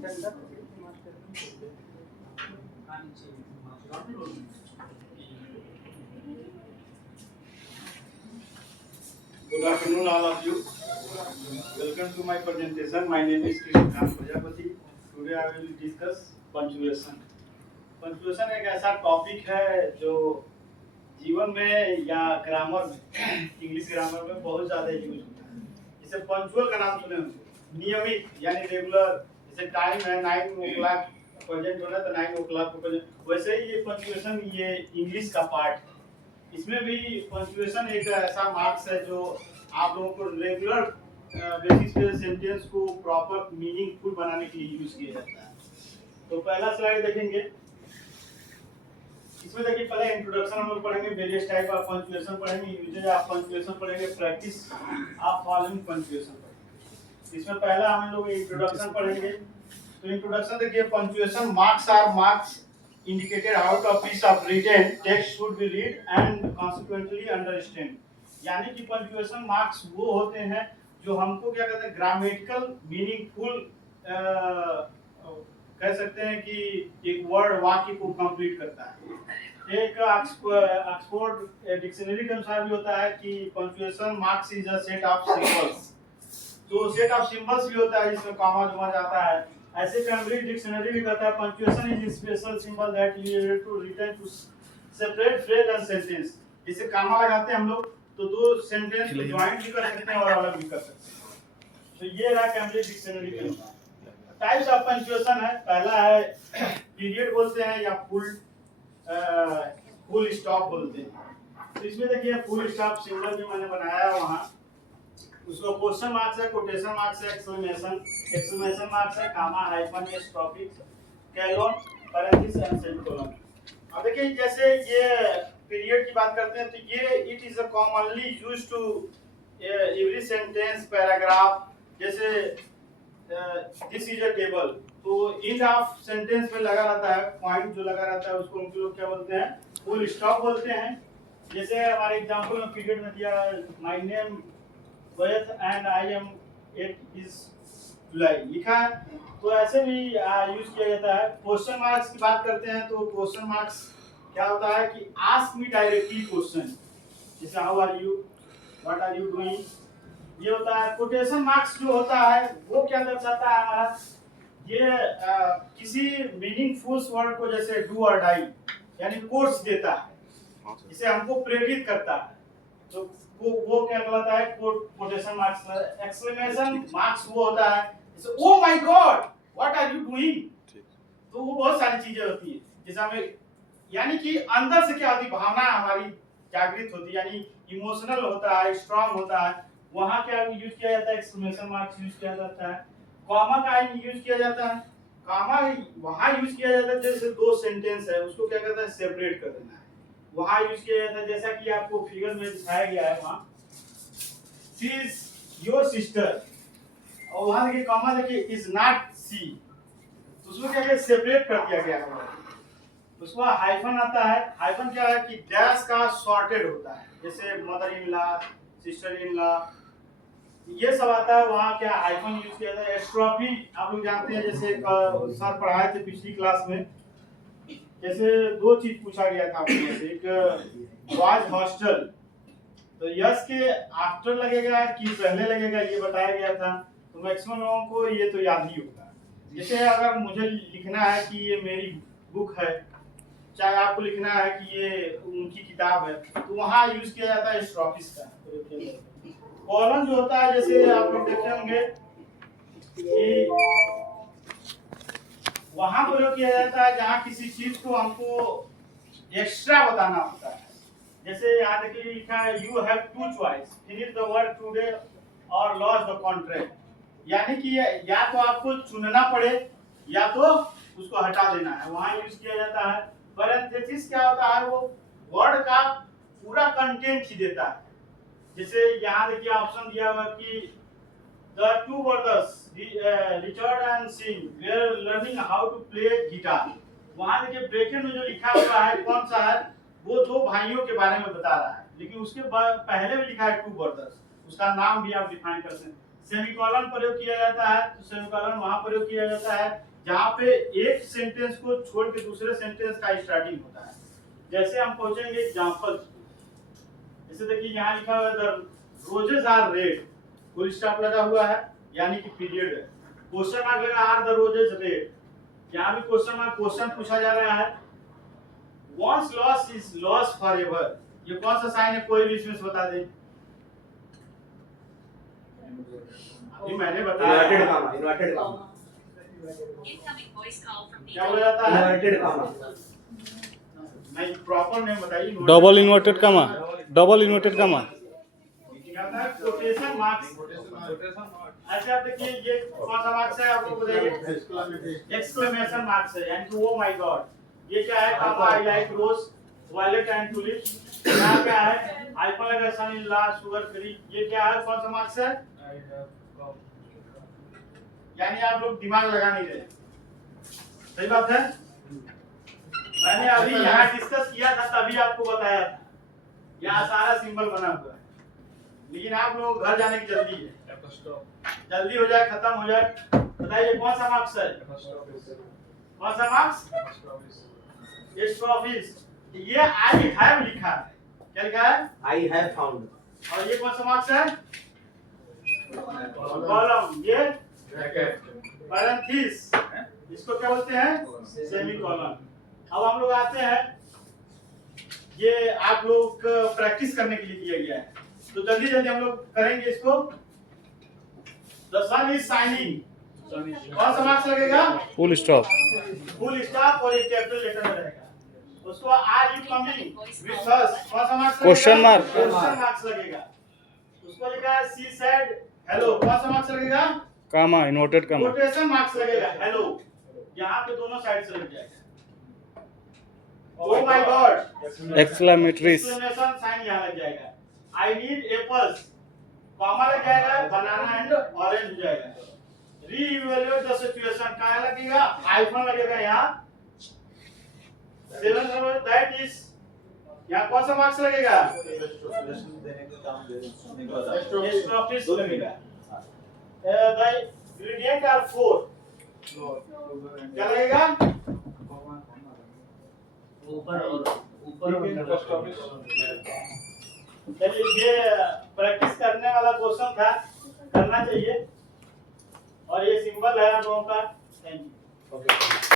Good afternoon, all of you. Welcome to my presentation. My name is Krishna Prajapati. Today I will discuss punctuation. Punctuation एक ऐसा topic है जो जीवन में या ग्रामर में इंग्लिश ग्रामर में बहुत ज़्यादा यूज होता है। जैसे पंक्चुअल का नाम सुने होंगे, नियमित यानी रेगुलर। जैसे टाइम है 9 o'clock प्रेजेंट होना तो 9 o'clock को प्रेजेंट, वैसे ही ये पंक्चुएशन ये इंग्लिश का पार्ट है। इसमें भी पंक्चुएशन एक ऐसा मार्क्स है जो आप लोगों को रेगुलर बेसिस पे सेंटेंस को प्रॉपर मीनिंगफुल बनाने के लिए यूज किया जाता है। तो पहला स्लाइड देखेंगे। इसमें देखिए पहले इंट्रोडक्शन हम लोग पढ़ेंगे, वेरियस टाइप ऑफ पंक्चुएशन पढ़ेंगे, यूजेज ऑफ पंक्चुएशन पढ़ेंगे, प्रैक्टिस ऑफ फॉलोइंग पंक्चुएशन पढ़ेंगे। इसमें पहला हम लोग इंट्रोडक्शन पढ़ेंगे। तो इंट्रोडक्शन देखिए, punctuation marks are marks indicated out of piece of written text should be read and consequently understand। यानी कि पंक्चुएशन मार्क्स वो होते हैं जो हमको क्या कहते हैं, ग्रामेटिकल मीनिंगफुल कह सकते हैं कि एक वर्ड वाक्य को कंप्लीट करता है। एक ऑक्सफोर्ड डिक्शनरी के अनुसार भी होता है कि punctuation marks is a set of symbols. तो सेट ऑफ सिंबल्स भी होता है जिसमें कॉमा जुमा जाता है। ऐसे कैम्ब्रिज डिक्शनरी भी कहता है punctuation is special symbol that used to return to separate phrase and sentence. जैसे कॉमा लगाते हैं हम लोग तो दो सेंटेंस को ज्वाइंट भी कर सकते हैं और अलग भी कर सकते हैं। तो ये रहा कैम्ब्रिज डिक्शनरी के अनुसार। टाइप्स ऑफ पंक्चुएशन है, पहला है पीरियड बोलते हैं या फुल स्टॉप बोलते हैं। तो इसमें देखिए फुल स्टॉप सिंबल जो मैंने बनाया है वहां, उसको क्वेश्चन मार्क्स है, कोटेशन मार्क्स है, एक्सक्लेमेशन मार्क्स है, कामा, हाइफन, एस्ट्रोफिक, कैलोन, पैरेंथेसिस एंड सेमीकोलन। अब देखिए जैसे ये पीरियड की बात करते हैं तो ये it is a commonly used to every sentence paragraph. जैसे दिस इज अ टेबल, तो एंड ऑफ सेंटेंस में लगा रहता है पॉइंट जो लगा रहता है उसको हम लोग क्या बोलते हैं, फुल स्टॉप बोलते हैं। जैसे हमारे एग्जांपल में पीरियड में दिया my name With and I am it is July लिखा है, तो ऐसे भी यूज किया जाता है। क्वेश्चन मार्क्स की बात करते हैं तो क्वेश्चन मार्क्स क्या होता है कि आस्क मी डायरेक्टली क्वेश्चन, जैसे how are you, what are you doing, ये होता है। कोटेशन मार्क्स जो होता है वो क्या दर्शाता है हमारा, ये किसी मीनिंगफुल वर्ड को जैसे डू और डाई यानी कोट्स देता है, इसे हमको प्रेरित करता है, तो वो क्या कहलाता है, कोटेशन मार्क्स। एक्सक्लेमेशन मार्क्स वो होता है जैसे oh my God what are you doing, तो वो बहुत सारी चीजें होती है जैसे हमें, यानी कि अंदर से क्या होती, भावना हमारी जागृत होती है, यानी इमोशनल होता है, स्ट्रांग होता है, वहां क्या यूज किया जाता है, एक्सक्लेमेशन मार्क्स यूज किया जाता है। कॉमा का यूज किया जाता है, कॉमा वहां यूज किया जाता है जैसे दो सेंटेंस है उसको क्या कहता है, सेपरेट कर देना है, वहां यूज किया जाता है। जैसा कि आपको फिगर में दिखाया गया है वहां, शी इज योर सिस्टर, और वहां देखिए कॉमा देखिए इज नॉट सी, तो उसको क्या कहते, सेपरेट कर दिया गया है। उसको हाइफन आता है, हाइफन क्या है कि डैश का सॉर्टेड होता है, जैसे mother in law, sister in law, ये सब आता है, वहां क्या हाइफन यूज किया जाता है। एस्ट्रोफी आप लोग जानते हैं, जैसे सर पढ़ाए थे पिछली क्लास में, जैसे दो चीज पूछा गया था आपको, एक वाज हॉस्टल, तो यस के आफ्टर लगेगा कि पहले लगेगा ये बताया गया था, तो मैक्सिमम लोगों को ये तो याद ही होगा। जैसे अगर मुझे लिखना है कि ये मेरी बुक है, चाहे आपको लिखना है कि ये उनकी किताब है, तो वहां यूज किया जाता है स्ट्रोफिस का। कॉलन जो होता है, जैसे आप लोग देखे होंगे कि वहां प्रयोग किया जाता है जहां किसी चीज को हमको एक्स्ट्रा बताना होता है। जैसे यहाँ देखिए लिखा है you have two choice, finish the work today और लॉस द कॉन्ट्रैक्ट, यानी कि या तो आपको चुनना पड़े या तो उसको हटा देना है, वहां यूज किया जाता है। पैरेंथेसिस क्या होता है, वो वर्ड का पूरा कंटेंट ही देता है। जैसे यहाँ देखिए ऑप्शन दिया हुआ कि the two brothers Richard and Singh were learning how to play guitar, वहां देखिए ब्रैकेट में जो लिखा हुआ है कौन सा है, वो दो भाइयों के बारे में बता रहा है, लेकिन उसके पहले भी लिखा है टू ब्रदर्स, उसका नाम भी आप डिफाइन कर सकते हैं। सेमीकोलन प्रयोग किया जाता है, तो सेमीकोलन वहां प्रयोग किया जाता है जहाँ पे एक सेंटेंस को छोड़ के दूसरे सेंटेंस का स्टार्टिंग होता है। जैसे हम पहुंचेंगे एग्जांपल, जैसे देखिए यहाँ लिखा हुआ है the roses are red, full stop लगा हुआ है यानी कि पीरियड है, क्वेश्चन मार्क लगा आर द रोजेस रेड, यहाँ भी क्वेश्चन मार्क, क्वेश्चन पूछा जा रहा है once lost is lost forever, ये कौन सा साइन है, कोई भी इसमें से बता दे। अभी मैंने बताया इन्वर्टेड कॉमा क्या बोला जाता है, इन्वर्टेड कॉमा नहीं प्रॉपर नेम बताइए। Double inverted comma, double inverted comma, quotation marks. अच्छा आप देखिए ये कौन सा मार्क्स है आपको बताइए, एक्सक्लेमेशन मार्क्स है, यानी कि ओ माय गॉड। ये क्या है, comma I like rose violet and tulip, यहाँ क्या है आइकन लगा सन इन ला शुगर फ्री, ये क्या है कौन सा मार्क्स है, यानी आप लोग दिमाग लगा नहीं रहे, सही बात है। मैंने अभी यहाँ डिस्कस किया था तभी आपको बताया था, यहाँ सारा सिंबल बना हुआ है, लेकिन आप लोग घर जाने की जल्दी है, जल्दी हो जाए खत्म हो जाए। बताइए कौन सा मार्क्स है, कौन सा मार्क्स, ऑफिस। ये आई हैव लिखा है, क्या लिखा है, आई हैव फाउंड, और ये कौन सा मार्क्स है, कॉलम, ये पैरेंथेसिस, इसको क्या बोलते हैं, सेमीकोलन। अब हम लोग आते हैं, ये आप लोग प्रैक्टिस करने के लिए दिया गया है, तो जल्दी जल्दी हम लोग करेंगे इसको। द सन इज शाइनिंग, कौन सा मार्क्स लगेगा, फुल स्टॉप, फुल स्टॉप और एक कैपिटल लेटर में रहेगा। उसको are you coming with us, कौन सा marks, question mark, question marks लगेगा। उसको लिखा है शी सेड हेलो, कौन सा मार्क्स लगेगा, comma, inverted comma, quotation marks लगेगा, हेलो, यहाँ पे दोनों साइड से लग जाएगा। Oh my God, exclamatory, exclamation sign यहाँ लग जाएगा। आई नीड एप्पल्स, कॉमा लग जाएगा, बनाना एंड ऑरेंज हो जाएगा। रीइवैल्यूएट द सिचुएशन, क्या लगेगा, हाइफन लगेगा यहाँ। 7 नंबर दैट इज, यहाँ कौन सा मार्क्स लगेगा, एस्ट्रोफिस लगेगा। द इंग्रेडिएंट आर 4, क्या लगेगा, चलिए ये प्रैक्टिस करने वाला क्वेश्चन था, करना चाहिए, और ये सिंबल है हम लोगों का। Thank you.